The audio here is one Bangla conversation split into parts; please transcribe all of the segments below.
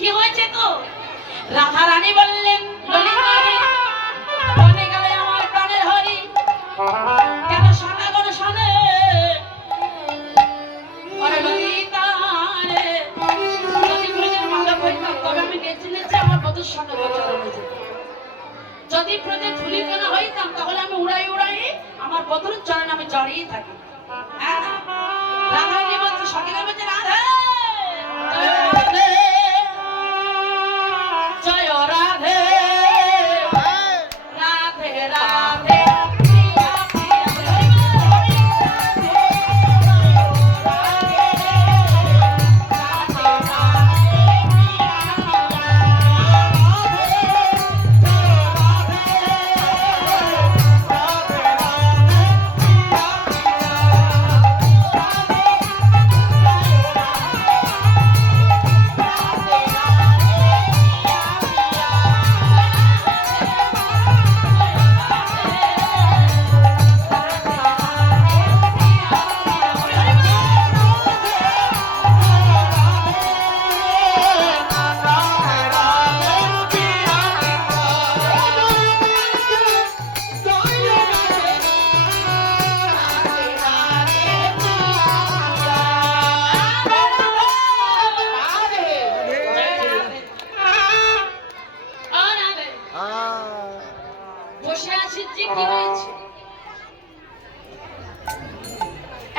কি হয়েছে তো? রাধা রানী বললেন বনে গেলে আমার প্রাণের হরি কেন সনাগণ শোনে ওরে ললিতা রে যদি প্রজের মালক হইতাম তবে আমি নেচে নেচে আমার বধূর সঙ্গে গোচরণে যেতাম। যদি প্রজের ধুলি কেনা হইতাম তাহলে আমি উড়াই উড়াই আমার বধূর চরণ আমি জড়িয়ে থাকি। রাধা রানী বলছে সখীরা বলছে রাধে রাধে জয় রাধে রাধে রাধে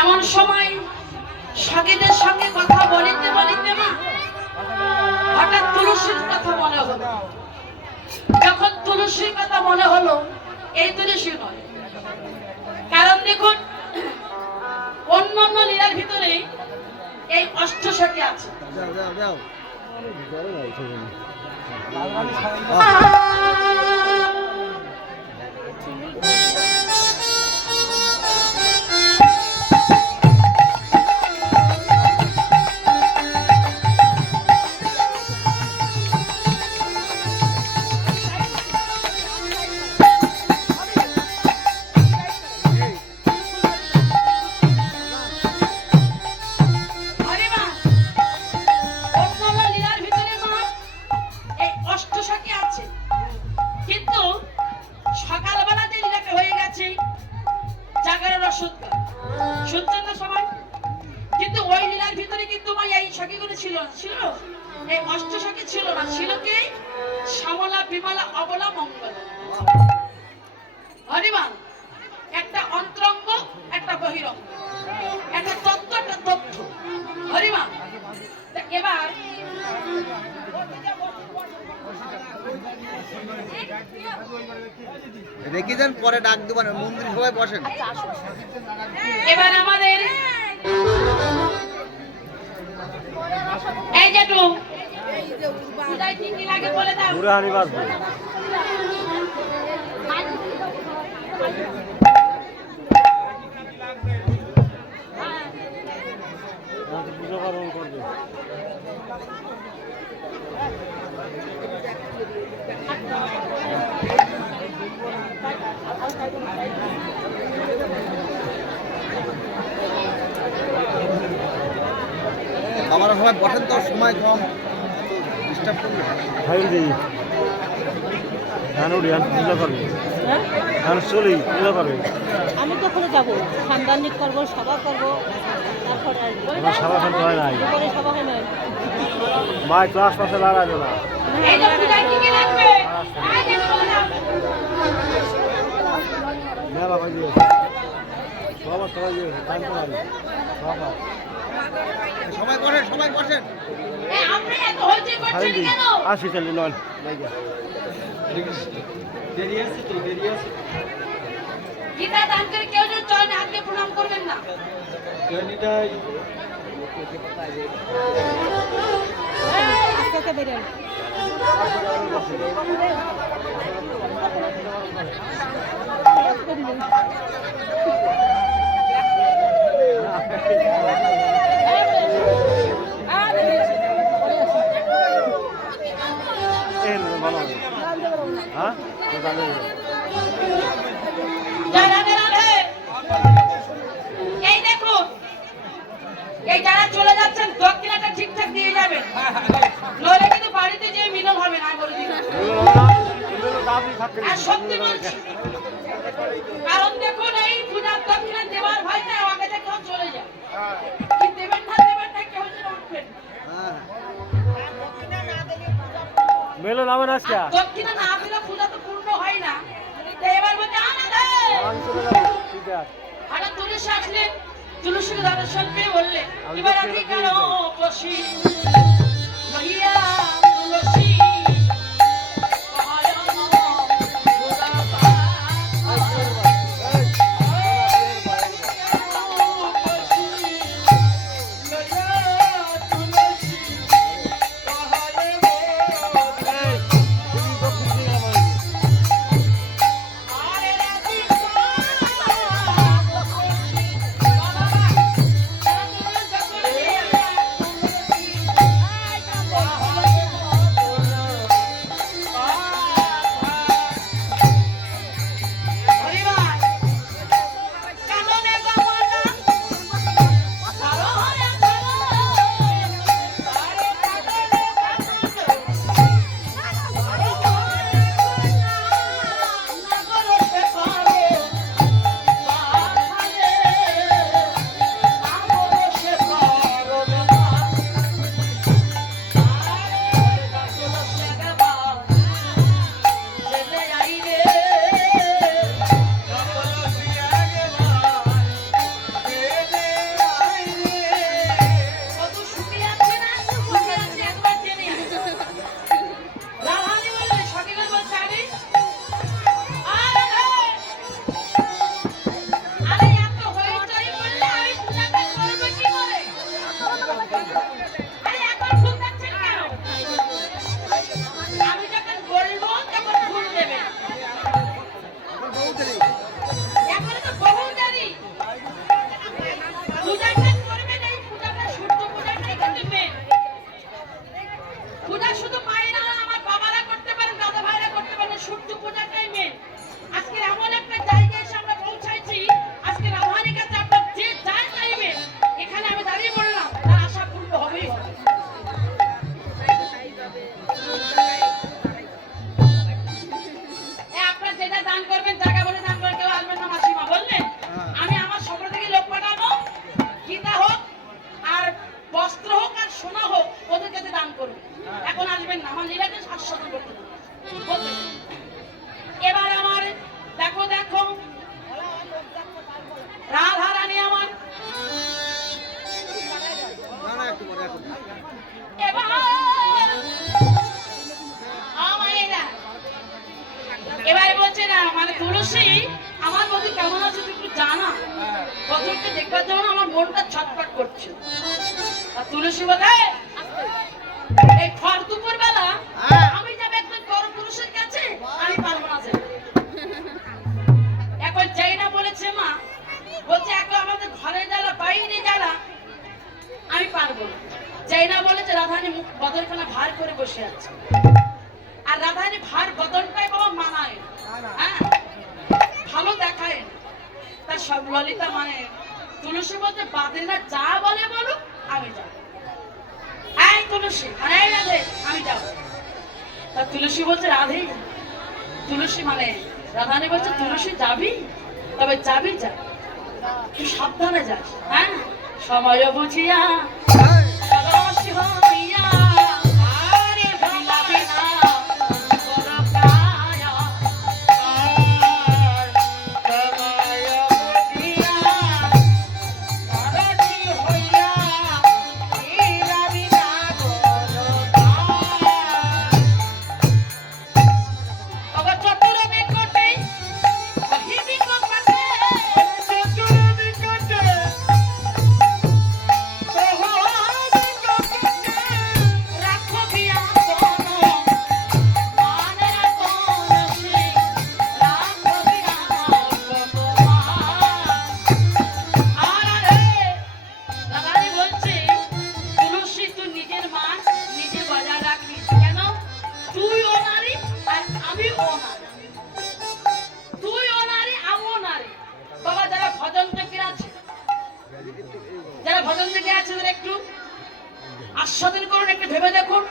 এমন সময় সখীদের সঙ্গে কথা বলিতে বলিতে মা হঠাৎ তুলসীর কথা মনে হলো। যখন তুলসীর কথা মনে হলো এই তুলসী নয়, কারণ দেখুন অন্যান্য লীলার ভিতরে এই অষ্টসখী আছে। একটা অন্তরঙ্গ একটা বহিরঙ্গ, একটা তত্ত্ব একটা তথ্য। হরিমা এবার রেখে দেন, পরে ডাক দেবেন, মন্দির সবাই বসেন। এবার আমাদের এই যেটু পূজায় কি কি লাগে বলে দাও। পুরাহানি বাজবে। পুজো পার্বণ করবে। বাবারা সবাই বসেন তো, সময় কম, ডিস্টার্ব করবে। খাইল দিই ধান উড়ি পূজা করবে, ধান চলি পূজা করবে। আমি তো ওখানে যাবো, খানদানিক করবো, সভা করবো, তারপরে আমার সভা খান হয় নাই, সভা হয় নাই। মাই তো আশপাশে লাগাবে না। এই যে পূজায় কি কি লাগবে এই যে বলে দাও। মেলা বাজি সবার সবাই টাইম করাবে সবার সবাই বসেন, সবাই বসেন। এই আপনি এত হইচই করছেন কেন? আসি চলি নয় দেরি আছে তো, দেরি আছে। গীতা দান করে কেউ যদি চরণে হাত দিয়ে প্রণাম করবেন না। আজকে বেরেন হ্যাঁ এই দেখুন, এই যারা চলে যাচ্ছেন দক্ষিণাটা ঠিকঠাক দিয়ে যাবেন, নইলে কিন্তু আর সত্যি বলছি, কারণ দেখুন এই পূজার দক্ষিণা দেওয়ার ভয়তে আগে থেকে চলে যায়, কি দেবেন না কেউ যেন উঠবেন না। হ্যাঁ মেলো নামে না আজকে দক্ষিণা না দিলে পূজা তো পূর্ণ হয় না। তো এবার বলছে হঠাৎ তুলসী আসলেন, তুলসীর দর্শন পেয়ে বললেন এবার আপনি কেন বসি মহিয়া তুলসী এবার আমার দেখো দেখো রাধা রানী আমার এবার এবারে বলছে না মানে তুলসী আমার বধূ কেমন আছে তুই একটু জানা, বধূকে দেখবার জন্য আমার মনটা ছটফট করছে। আর তুলসী বলে এই খড় দুপুর বেলা আমি যাবো একজন বড় পুরুষের কাছে, আমি পারবো না যেতে। এখন যেই না বলেছে মা বলছে এখন আমাদের ঘরে জ্বালা বাইরে জ্বালা আমি পারবো না। যেই না বলেছে রাধারানী মুখ বদলখানা ভার করে বসে আছে, আর রাধারানী ভার বদলটাই বাবা মানায় হ্যাঁ ভালো দেখায় তার সব ললিতা মানে তুলসী বলতে বাদে না যা বলে বলো আমি যাবো। এই তুলসী মানে রাধে আমি যাবো। তা তুলসী বলছে রাধে, তুলসী মানে রাধারানী বলছে তুলসী যাবি, তবে যাবি যা তুই সাবধানে যাস হ্যাঁ সময় বুঝিয়া রস হইয়া আরে বিলাবি না বড় কায়া আর সময় বুঝিয়া রসি হইয়া বিলাবি না বড় কায়া। আবার চতুর নিকটে বহিবি কপাটে চতুর নিকটে যারা ভজন থেকে আছে একটু আস্বাদন করুন, একটু ভেবে দেখুন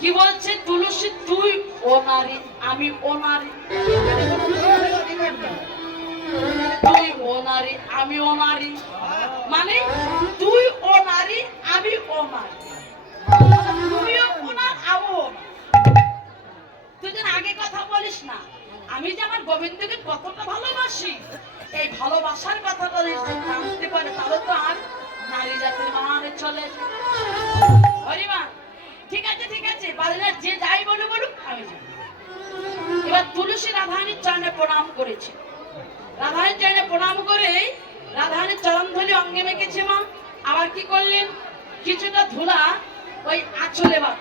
কি বলছে তুলসী তুই ও নারী আমি ও নারী, তুই ও নারী আমি ও নারী, মানে তুই ও নারী আমি ও নারী, তুইও ওনার আমিও ওনার। তুই যেন আগে কথা বলিস না, আমি যে আমার গোবিন্দকে কতটা ভালোবাসি, এই ভালোবাসার কথা বলিস জানতে পারে, তাহলে তো আর নারী জাতির মহানে চলে হরিমা। ঠিক আছে ঠিক আছে, বাজার যে যাই বলে বলুক, আমি যাই। এবার তুলসী রাধারানীর চরণে প্রণাম করেছে, রাধারানীর চরণে প্রণাম করে রাধারানীর চরণ ধরে অঙ্গে মেখেছে মা। আবার কি করলেন, কিছুটা ধুলা ওই আঁচলে বাঁধ।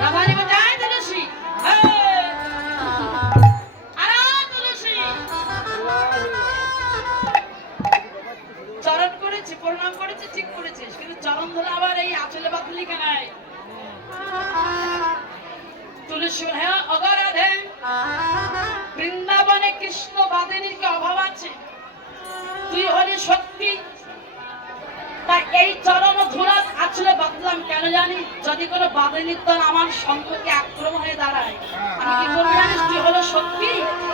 রাধারানী বলছে আয় তুলসী, তুলসী চরণ করেছে প্রণাম করেছে ঠিক করেছে, কিন্তু চরণ ধরে আবার এই আঁচলে বাঁধলি কেন? তুলসী হ্যাঁ অগরাধে বৃন্দাবনে কৃষ্ণ বাদিনীর কি অভাব আছে? তুই হলি শক্তি, তাই এই চরণ ধুলা আঁচলে বাঁধলাম কেন জানি, যদি কোনো বাদিনীর দল আমার সম্পর্কে আক্রমণ হয়ে দাঁড়ায়, আমি কি করবো জানিস? তুই হলো শক্তি,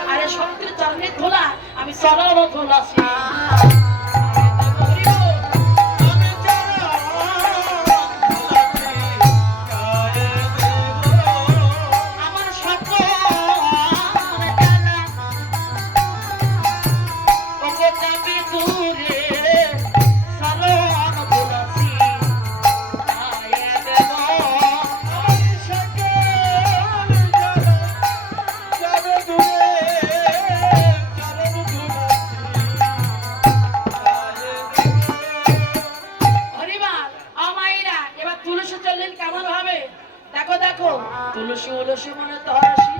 আর এই শক্তির চরণের ধুলা আমি চরণ ধুলাছি। তুলসী তুলসী মনে তো হাসি,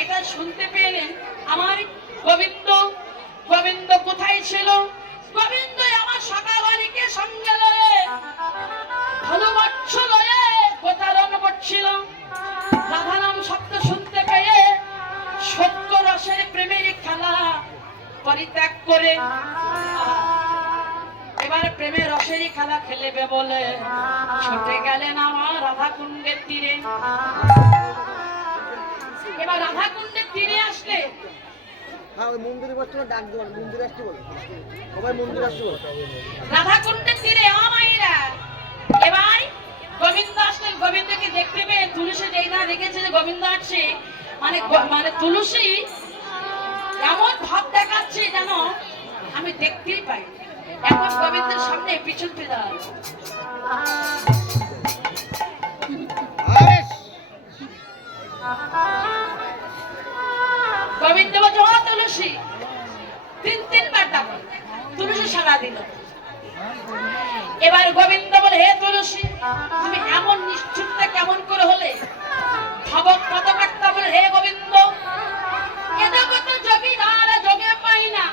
এটা শুনতে পেলেন আমার গোবিন্দ। গোবিন্দ কোথায় ছিল? গোবিন্দ আমার সকালকে সঙ্গে লয়ে ভালোবাচ্ছ লয়ে কোথারণ করছিল। রাধারাম শব্দ শুনতে পেয়ে সত্য রসের প্রেমের খেলা পরিত্যাগ করে এবার প্রেমের রসেরই খেলা খেলেবে বলে ছুটে গেলেন আমার রাধা কুণ্ডের তীরে। এবার রাধা কুণ্ডের তীরে আসলে মন্দিরে বসতে ডাক দেবেন, মন্দিরে আসতে বলে সবাই মন্দিরে আসতে বলে। রাধা কুণ্ডের তীরে আমাইরা এবার গোবিন্দ আসলেন। গোবিন্দকে দেখতে পেয়ে তুলসী যেই না দেখেছে যে গোবিন্দ আসছে, মানে তুলসী এমন ভাব দেখাচ্ছে যেন আমি দেখতেই পাই। এখন গোবিন্দের সামনে পিছন ফিরে দাঁড়ালো। গোবিন্দ বলছে ও তুলসী, তিনবার ডাকো। তুলসী সাড়া দিল। এবার গোবিন্দ বলে হে তুলসী, তুমি এমন নিষ্ঠুরতা কেমন করে হলে? ভাবক পদকাট্টা বলে হে গোবিন্দ, এদগত যোগীদার যোগে পাই না,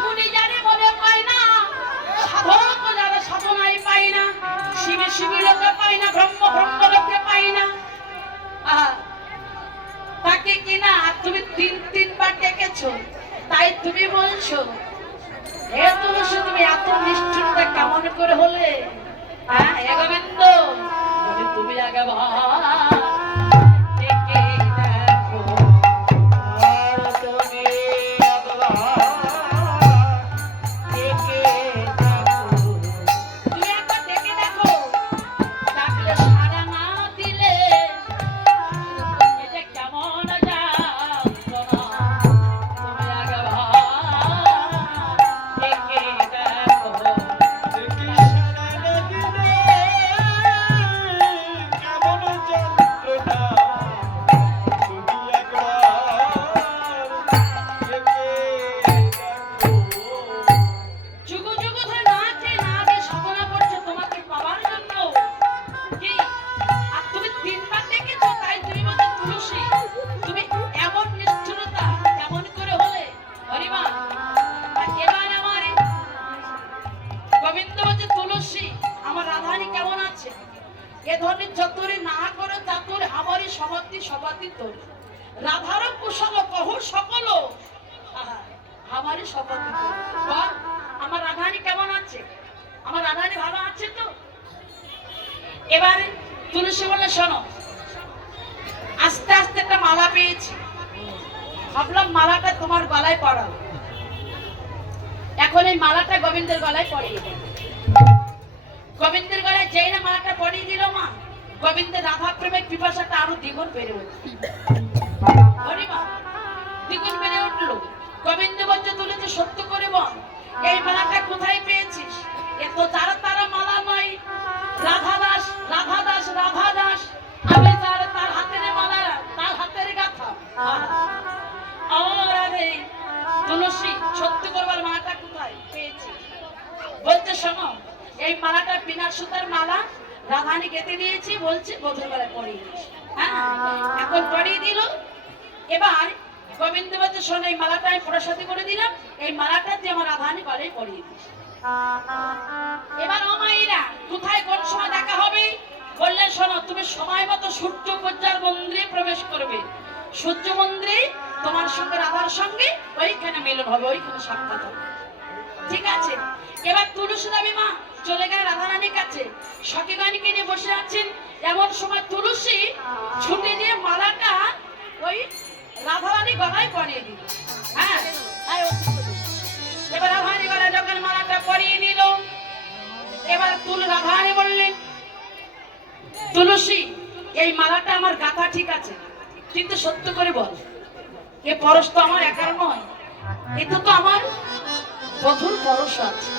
মুনি যারে মনে পাই না, সাধক যারা সাধনায় পাই না, শিবে শিবে লোকে পাই না, ব্রহ্ম ব্রহ্ম লোকে পাই না। তাকে কিনা তুমি তিনবার ডেকেছো, তাই তুমি বলছো হে তুলসী তুমি এত নিষ্ঠুরতা কেমন করে হলে? হ্যাঁ হে গোবিন্দ, তুমি আগে কেমন আমারই শপথ নিতে হবে। বল আমার রাধারানী কেমন আছে? আমার রাধারানী ভালো আছে তো? এবারে তুলসী বলে শোনো, আস্তে আস্তে একটা মালা পেয়েছি, ভাবলাম মালাটা তোমার গলায় পরাবো। এখন এই মালাটা গোবিন্দের গলায় পরিয়ে দেব। গোবিন্দের গলায় যেই না মালাটা পরিয়ে দিল মা, গোবিন্দের রাধা প্রেমের পিপাসাটা আরো দ্বিগুণ বেড়ে উঠল। দ্বিগুণ বেড়ে উঠলো। গোবিন্দ বলছে তুলেছে সত্য করে বল, এই মালাটা কোথায় পেয়েছিস? এ তো তারা তারা মালা নয়, রাধা দাস রাধা দাস রাধা দাস, আমি তার হাতের মালা, তার হাতের গাথা। ও রাধে তুলসী, সত্য করবার মালাটা কোথায় পেয়েছিস? বলতে শোনো, এই মালাটা বিনা সুতার মালা, রাধারানী গেঁথে দিয়েছি, বলছে বধূর গলায় পরিয়ে দিস। হ্যাঁ, এখন পরিয়ে দিল। এবার গোবিন্দ বলতে শোনো, এই মালাটা আমি প্রসাদী করে দিলাম, এই মালাটা তুই আমার রাধারানী গলায় পরিয়ে দিস। এবার ও মায়েরা কোথায় কোন সময় দেখা হবে? বললেন শোনো, তুমি সময় মতো সূর্য পূজার মন্দিরে প্রবেশ করবে। সূর্য মন্দিরে তোমার সঙ্গে রাধার সঙ্গে ওইখানে মিলন হবে, ওইখানে সাক্ষাৎ হবে। ঠিক আছে? এবার তুলসী দেবী মা চলে গেলেন রাধারানীর কাছে, সখীগণকে নিয়ে বসে আছেন। এমন সময় তুলসী ছুটে দিয়ে মালাটা ওই রাধারানী গলায় পরিয়ে দিল। হ্যাঁ, এবার রাধারানী গলায় যখন মালাটা পরিয়ে নিল, এবার রাধারানী বললেন তুলসী, এই মালাটা আমার গাথা ঠিক আছে, কিন্তু সত্য করে বল, এ পরশ তো আমার একার নয়, এটা তো আমার বধূর পরশ আছে।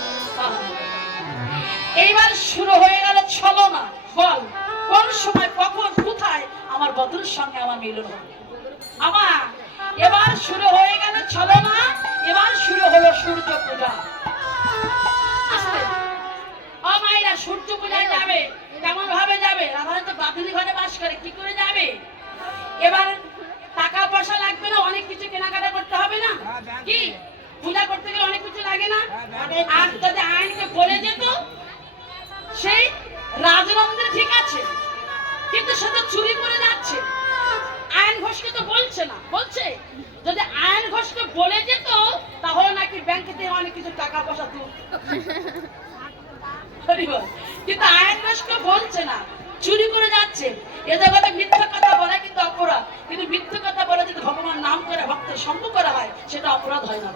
এইবার শুরু হয়ে গেল ছলনা। বল কোন সময় কখন কোথায় আমার বধূর সঙ্গে আমার মিলন হবে? আমার এবার শুরু হয়ে গেল ছলনা। এবার শুরু হলো সূর্য পূজা। আস্তে ও মায়েরা, সূর্য পূজায় যাবে, কেমন ভাবে যাবে? রাধারানী তো বাদুলি ঘরে বাস করে, কি করে যাবে? এবার টাকা পয়সা লাগবে না, অনেক কিছু কেনাকাটা করতে হবে না? কি পূজা করতে গেলে অনেক কিছু লাগে না? আর যদি আইনকে বলে যেত সেই রাজনন্দ্রে, ঠিক আছে, কিন্তু সে তো চুরি করে যাচ্ছে। আইন ঘোষকে তো বলছে না, বলছে যদি আইন ঘোষকে বলে যেত তাহলে নাকি ব্যাংক থেকে অনেক কিছু টাকা পয়সা তুলত। কিন্তু আইন ঘোষকে বলছে না, চুরি করে যাচ্ছে। এ জগতে মিথ্যা কথা বলা কিন্তু অপরাধ, কিন্তু মিথ্যা কথা বলে যদি ভগবান নাম করে ভক্তের সঙ্গ করা হয় সেটা অপরাধ হয় না।